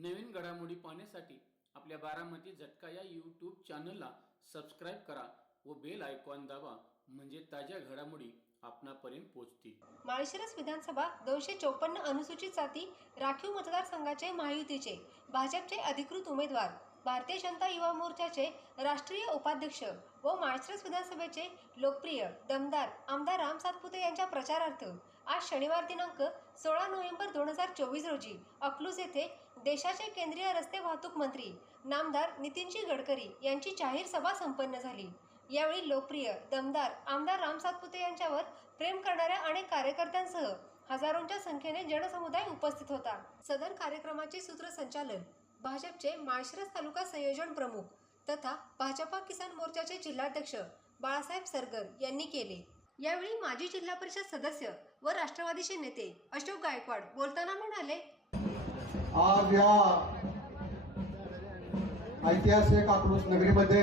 नवीन घडामोडी पाहण्यासाठी आपल्या बारामती झटका या यूट्यूब चॅनलला सबस्क्राईब करा व बेल आयकॉन दाबा म्हणजे ताज्या घडामोडी आपणापर्यंत पोहोचतील. माळशिरस विधानसभा दोनशे चौपन्न अनुसूचित जाती राखीव मतदारसंघाचे महायुतीचे भाजपचे अधिकृत उमेदवार भारतीय जनता युवा मोर्चाचे राष्ट्रीय उपाध्यक्ष व माळशिरस विधानसभेचे लोकप्रिय दमदार आमदार राम सातपुते यांच्या प्रचारार्थ आज शनिवार दिनांक सोळा नोव्हेंबर दोन हजार चोवीस रोजी अकलूज येथे देशाचे केंद्रीय रस्ते वाहतूक मंत्री नामदार नितीनजी गडकरी यांची जाहीर सभा संपन्न झाली. यावेळी लोकप्रिय दमदार आमदार राम सातपुते यांच्यावर प्रेम करणाऱ्या अनेक कार्यकर्त्यांसह हजारोंच्या संख्येने जनसमुदाय उपस्थित होता. सदर कार्यक्रमाचे सूत्रसंचालन भाजपचे माळशिरस तालुका संयोजन प्रमुख तथा भाजपा किसान मोर्चाचे जिल्हाध्यक्ष बाळासाहेब सरगर यांनी केले. यावेळी माजी जिल्हा परिषद सदस्य व राष्ट्रवादीचे नेते अशोक गायकवाड बोलताना म्हणाले आज या ऐतिहासिक आक्रोश नगरीमध्ये.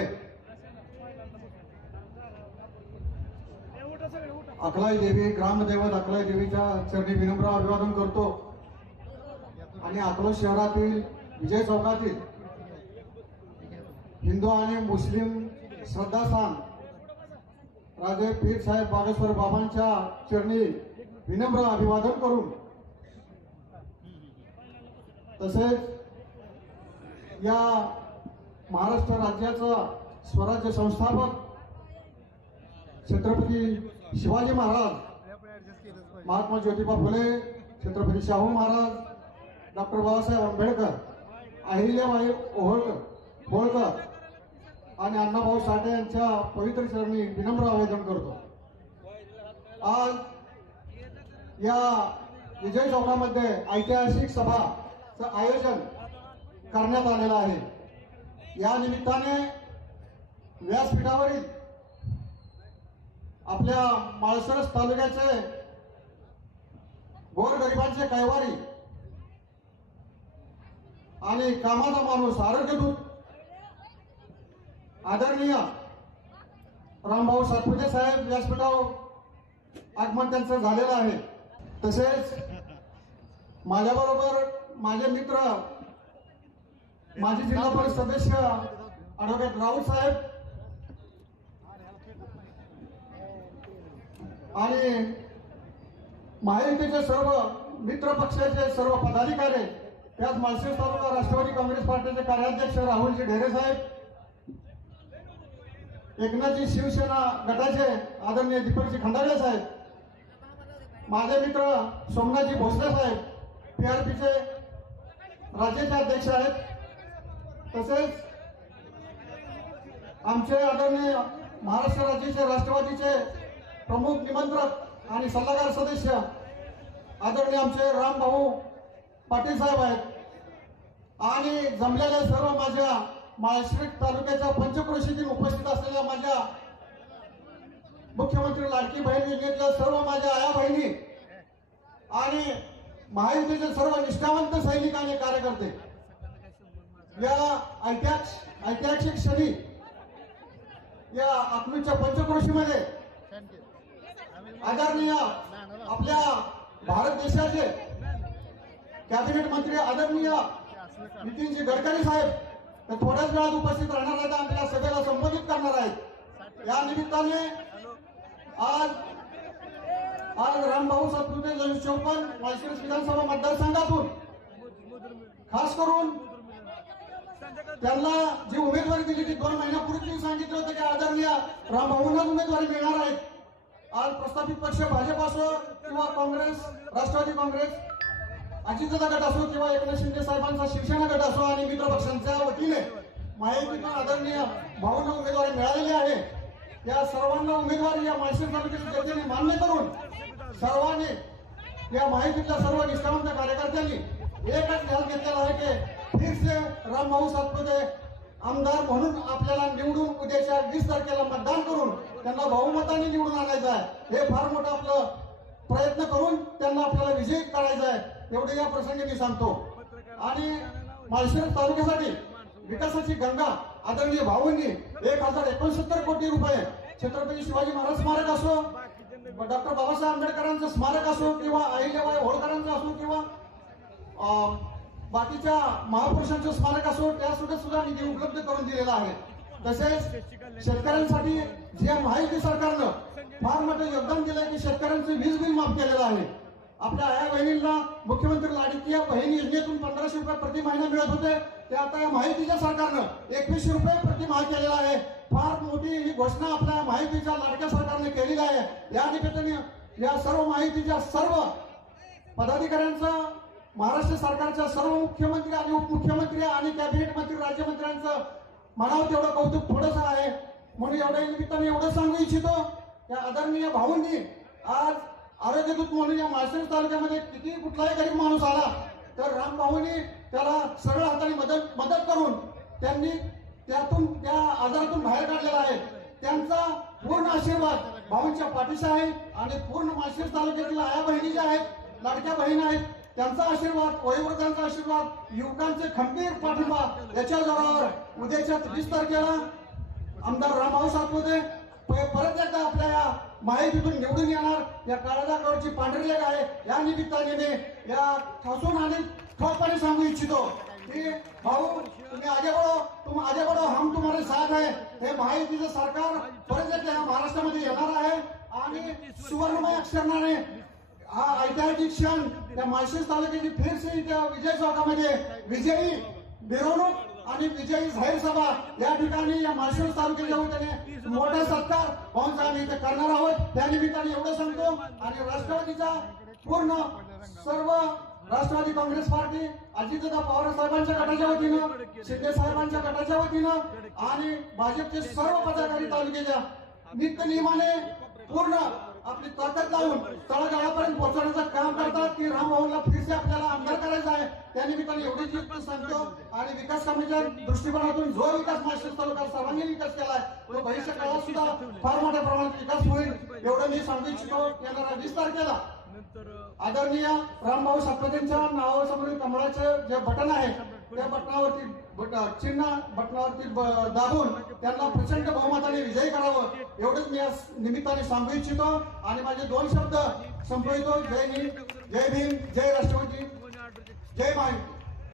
अकलाई देवी ग्रामदैवत अकलाई देवीच्या चरणी विनम्र अभिवादन करतो. आणि अकलोज शहरातील विजय चौकातील हिंदू आणि मुस्लिम श्रद्धास्थान राजे पीर साहेब बागेश्वर बाबांच्या चरणी विनम्र अभिवादन करून तसेच या महाराष्ट्र राज्याचा स्वराज्य संस्थापक छत्रपती शिवाजी महाराज महात्मा ज्योतिबा फुले छत्रपती शाहू महाराज डॉक्टर बाबासाहेब आंबेडकर अहिल्याबाई ओहोळकर होळकर आणि अण्णाभाऊ साठे यांच्या पवित्र चरणी विनम्र आवेदन करतो. आज या विजय चौकामध्ये ऐतिहासिक सभा आयोजन करण्यात आलेलं आहे. या निमित्ताने व्यासपीठावरील आपल्या माळसरस तालुक्याचे गोरगरिबांचे कैवारी आणि कामाचा माणूस आरोग्यदूत आदरणीय रामभाऊ सातपुते साहेब व्यासपीठावर आगमन त्यांचं झालेलं आहे. तसेच माझ्याबरोबर माझे मित्र माजी जिल्हा परिषद सदस्य ॲडव्होकेट राऊत साहेब आणि महायुतीचे सर्व मित्र पक्षाचे सर्व पदाधिकारी त्यात माळशेज तालुका राष्ट्रवादी काँग्रेस पार्टीचे कार्याध्यक्ष राहुलजी ढेरे साहेब एकनाथजी शिवसेना गटाचे आदरणीय दीपकजी खंडागळे साहेब माझे मित्र सोमनाथजी भोसले साहेब पीआरपीचे राज्याचे अध्यक्ष आहेत. तसेच आमचे आदरणीय महाराष्ट्र राज्याचे राष्ट्रवादीचे प्रमुख निमंत्रक आणि सल्लागार सदस्य आदरणीय आमचे रामभाऊ पाटील साहेब आहेत. आणि जमलेल्या सर्व माझ्या माळश्री तालुक्याच्या पंचक्रोशीतील उपस्थित असलेल्या माझ्या मुख्यमंत्री लाडकी बहीण योजनेतल्या सर्व माझ्या आया बहिणी आणि महायुतीचे सर्व निष्ठावंत सैनिक आणि कार्यकर्ते. या ऐतिहासिक क्षणी या आपलीच्या पंचक्रोशीमध्ये आदरणीय आपल्या भारत देशाचे कॅबिनेट मंत्री आदरणीय नितीनजी गडकरी साहेब ते थोड्याच वेळात उपस्थित राहणार आहेत आपल्या सभेला संबोधित करणार आहेत. या निमित्ताने आज आज रामभाऊ सातपुते दोनशे चौपन्न वाशिम विधानसभा मतदारसंघातून. खास करून त्यांना जी उमेदवारी दिली ती दोन महिन्यापूर्वी सांगितलं होतं की आदरणीय रामभाऊंनाच उमेदवारी मिळणार आहे. आज प्रस्थापित पक्ष भाजप असो किंवा काँग्रेस राष्ट्रवादी काँग्रेस अजितदादा गट असो किंवा एकनाथ शिंदे साहेबांचा शिवसेना गट असो आणि मित्र पक्षांच्या वतीने माहितीतून आदरणीय भाऊंना उमेदवारी मिळालेली आहे. या सर्वांना उमेदवारी या माहिती तालुक्याच्या जनतेने मान्य करून सर्वांनी या माहितीतल्या सर्व निष्ठावंत कार्यकर्त्यांनी एकच ध्यान घेतलेला आहे की फिरसे रामभाऊ सातपुते आमदार म्हणून आपल्याला निवडून उद्याच्या वीस तारखेला मतदान करून त्यांना बहुमताने निवडून आणायचं आहे. हे फार मोठं आपलं प्रयत्न करून त्यांना आपल्याला विजयी करायचं आहे. एवढे या प्रसंगी मी सांगतो. आणि माळशिरस तालुक्यासाठी विकासाची गंगा आदरणीय भाऊंनी एक हजार एकोणसत्तर कोटी रुपये छत्रपती शिवाजी महाराज स्मारक असो डॉक्टर बाबासाहेब आंबेडकरांचं स्मारक असो किंवा अहिल्याबाई होळकरांचं असो किंवा अं, बाकीच्या महापुरुषांचे स्मारक असो त्यासाठी सुद्धा निधी उपलब्ध करून दिलेला आहे. तसेच शेतकऱ्यांसाठी जे महायुती सरकारनं फार मोठं योगदान दिलंय की शेतकऱ्यांचं वीज बिल माफ केलेलं आहे. आपल्या आया बहिणींना मुख्यमंत्री लाडकीय बहीण योजनेतून पंधराशे रुपये प्रति महिना मिळत होते. ते आता या माहितीच्या सरकारनं एकवीसशे रुपये प्रति महा केलेला आहे. फार मोठी ही घोषणा आपल्या माहितीच्या लाडक्या सरकारने केलेली आहे. या निमित्ताने या सर्व माहितीच्या सर्व पदाधिकाऱ्यांचा महाराष्ट्र सरकारच्या सर्व मुख्यमंत्री आणि उपमुख्यमंत्री आणि कॅबिनेट मंत्री राज्यमंत्र्यांचं म्हणावं तेवढं कौतुक थोडंसं आहे. म्हणून एवढ्या निमित्ताने एवढं सांगू इच्छितो. या आदरणीय भाऊंनी आज आरोग्यदूत म्हणून या माळशेज तालुक्यामध्ये किती कुठलाही गरीब माणूस आला तर रामभाऊंनी त्याला सरळ हाताने मदत मदत करून त्यांनी त्यातून त्या आजारातून बाहेर काढलेला आहे. त्यांचा पूर्ण आशीर्वाद भाऊंच्या पाठीशी आहे आणि पूर्ण माळशिरस तालुक्यातील आया बहिणी ज्या आहेत लाडक्या बहीण आहेत त्यांचा आशीर्वाद वयोवृद्धांचा आशीर्वाद युवकांचे खंबीर पाठिंबा याच्या जोरावर उद्याच्या वीस तारखेला आमदार रामभाऊ सातपुते परत एकदा आपल्या या माहितीतून निवडून येणार. या काळादाकावरची पांढरी लेख आहे. या निमित्ताने या ठासून आणि ठोकपणे सांगू इच्छितो की भाऊ तुम्ही आगे बढो तुम आगे बढो हम तुम्हारे साथ है। हे महायुतीचं सरकार परत एकदा या महाराष्ट्रामध्ये येणार आहे. आणि सुवर्णमय अक्षरणाने हा ऐतिहासिक क्षण त्या माळशेज तालुक्याची फिरसे त्या विजय चौकामध्ये विजयी मिरवणूक आणि विजयी जाहीर सभा या ठिकाणी या माळशेज तालुक्याच्या वतीने मोठा सत्कार भाऊंचा आम्ही इथे करणार आहोत. त्या निमित्ताने एवढं सांगतो. आणि राष्ट्रवादीचा पूर्ण सर्व राष्ट्रवादी काँग्रेस पार्टी अजितदादा पवार साहेबांच्या गटाच्या वतीनं शिंदे साहेबांच्या गटाच्या वतीनं आणि भाजपचे सर्व पदाधिकारी तालुक्याच्या नित्य नियमाने पूर्ण आपली ताकद लावून तळागाळापर्यंत पोहोचवण्याचं काम करतात. की रामभवनला फिरसे आपल्याला आमदार करायचा आहे त्या निमित्ताने एवढीच युक्त सांगतो. आणि विकास कामाच्या दृष्टिकोनातून जो विकास नाशिक तालुका सर्वांगीण विकास केलाय तो भविष्य काळात सुद्धा फार मोठ्या प्रमाणात विकास होईल एवढं मी सांगू इच्छितो. येणाऱ्या वीस तारखेला आदरणीय रामभाऊ सातपतेंच्या नावासमोरील कमळाचं जे बटन आहे त्या बटनावरती बट- चिन्ह बटनावरती दाबून त्यांना प्रचंड बहुमताने विजयी करावं एवढंच मी या निमित्ताने सांगू इच्छितो. आणि माझे दोन शब्द संपवितो. जय हिंद जय भीम जय राष्ट्रपती. जय महाराष्ट्र